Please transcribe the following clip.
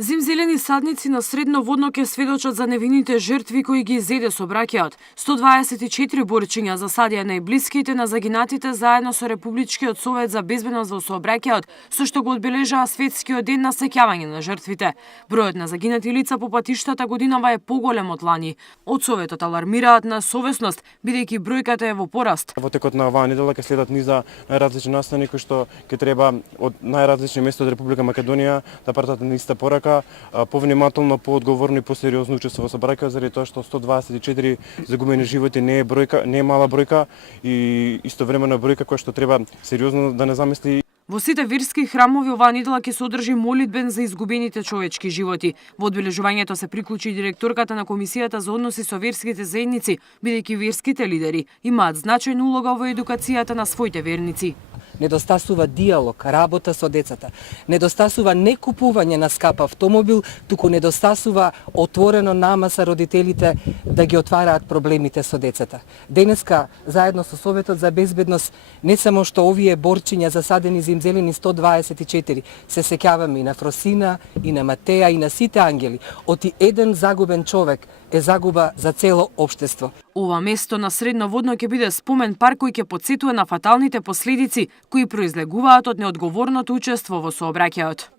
Зимзелени садници на средно водно ќе сведочат за невините жртви кои ги зеде сообраќајот. 124 борчиња за садија најблиските на загинатите заедно со Републичкиот совет за безбедност во сообраќајот, со што го одбележаа Светскиот ден на сеќавање на жртвите. Бројот на загинати лица по патиштата годинава е поголем од лани. Од советот алармираат на совесност, бидејќи бројката е во пораст. Во текот на оваа недела ќе следат низа најразлични настани кои што ќе треба од најразлични места од Република Македонија да пратат на иста порака, повнимателно, поодговорно и посериозно учество во сообраќајот, заради тоа што 124 загубени животи не е бројка, не е мала бројка и истовремено бројка која што треба сериозно да не замисли. Во сите верски храмови оваа недела ќе се одржи молитбен за изгубените човечки животи. Во одбележувањето се приклучи директорката на Комисијата за односи со верските заедници, бидејќи верските лидери имаат значајна улога во едукацијата на своите верници. Недостасува диалог, работа со децата. Недостасува не купување на скап автомобил, туку недостасува отворено намаса родителите да ги отвараат проблемите со децата. Денеска, заедно со Советот за безбедност, не само што овие борчиња засадени зимзелени 124, се сеќаваме и на Фросина, и на Матеја, и на сите ангели. Оти еден загубен човек е загуба за цело општество. Ова место на средно водно ќе биде спомен парк кој ќе потсетува на фаталните последици кои произлегуваат од неодговорното учество во сообраќајот.